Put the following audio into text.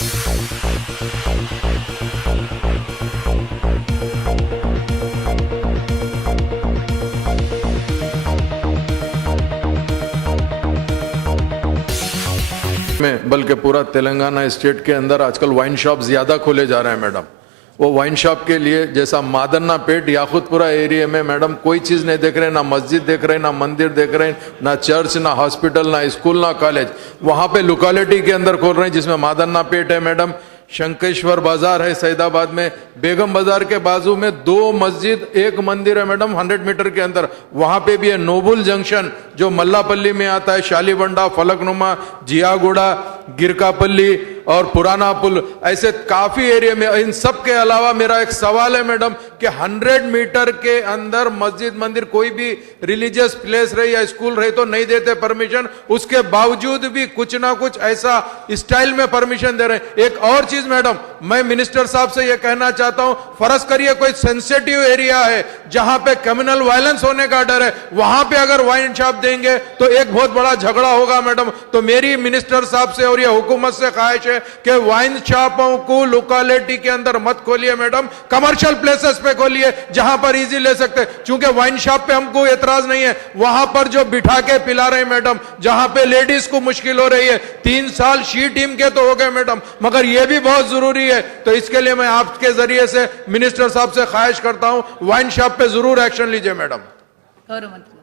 में बल्कि पूरा तेलंगाना स्टेट के अंदर आजकल वाइन शॉप ज्यादा खोले जा रहे हैं मैडम। वो वाइन शॉप के लिए जैसा मादन्ना पेट याकुतपुरा एरिया में मैडम कोई चीज नहीं देख रहे, ना मस्जिद देख रहे, ना मंदिर देख रहे, ना चर्च, ना हॉस्पिटल, ना स्कूल, ना कॉलेज। वहां पे लोकेलिटी के अंदर खोल रहे हैं जिसमें मादन्ना पेट है मैडम, शंकेश्वर बाजार है सैदाबाद में, बेगम बाजार के बाजू में 2 मस्जिद 1 मंदिर है मैडम 100 मीटर के अंदर। वहां पे भी है नोबुल जंक्शन जो मल्लापल्ली में आता है, शालीबंडा, फलकनुमा, जियागुड़ा, गिरकापल्ली और पुराना पुल, ऐसे काफी एरिया में। इन सब के अलावा मेरा एक सवाल है मैडम कि 100 मीटर के अंदर मस्जिद, मंदिर, कोई भी रिलीजियस प्लेस रहे या स्कूल रहे तो नहीं देते परमिशन, उसके बावजूद भी कुछ ना कुछ ऐसा स्टाइल में परमिशन दे रहे हैं। एक और चीज मैडम, मैं मिनिस्टर साहब से यह कहना चाहता हूं, फर्ज करिए कोई सेंसिटिव एरिया है जहां पे क्रिमिनल वायलेंस होने का डर है, वहां पे अगर वाइन शॉप देंगे तो एक बहुत बड़ा झगड़ा होगा मैडम। तो मेरी मिनिस्टर साहब से और ये हुकूमत से ख्वाहिश है कि वाइन शॉपों को लोकेलिटी के अंदर मत खोलिए मैडम, कमर्शियल प्लेसेस पे खोलिए जहां पर इजी ले सकते। चूंकि वाइन शॉप पे हमको एतराज नहीं है, वहां पर जो बिठा के पिला रहे मैडम, जहां पे लेडीज को मुश्किल हो रही है। 3 साल शी टीम के तो हो गए मैडम, मगर यह भी बहुत जरूरी है। तो इसके लिए मैं आपके जरिए से मिनिस्टर साहब से ख्वाहिश करता हूं, वाइन शॉप पे जरूर एक्शन लीजिए मैडम। गौरव मंत्री।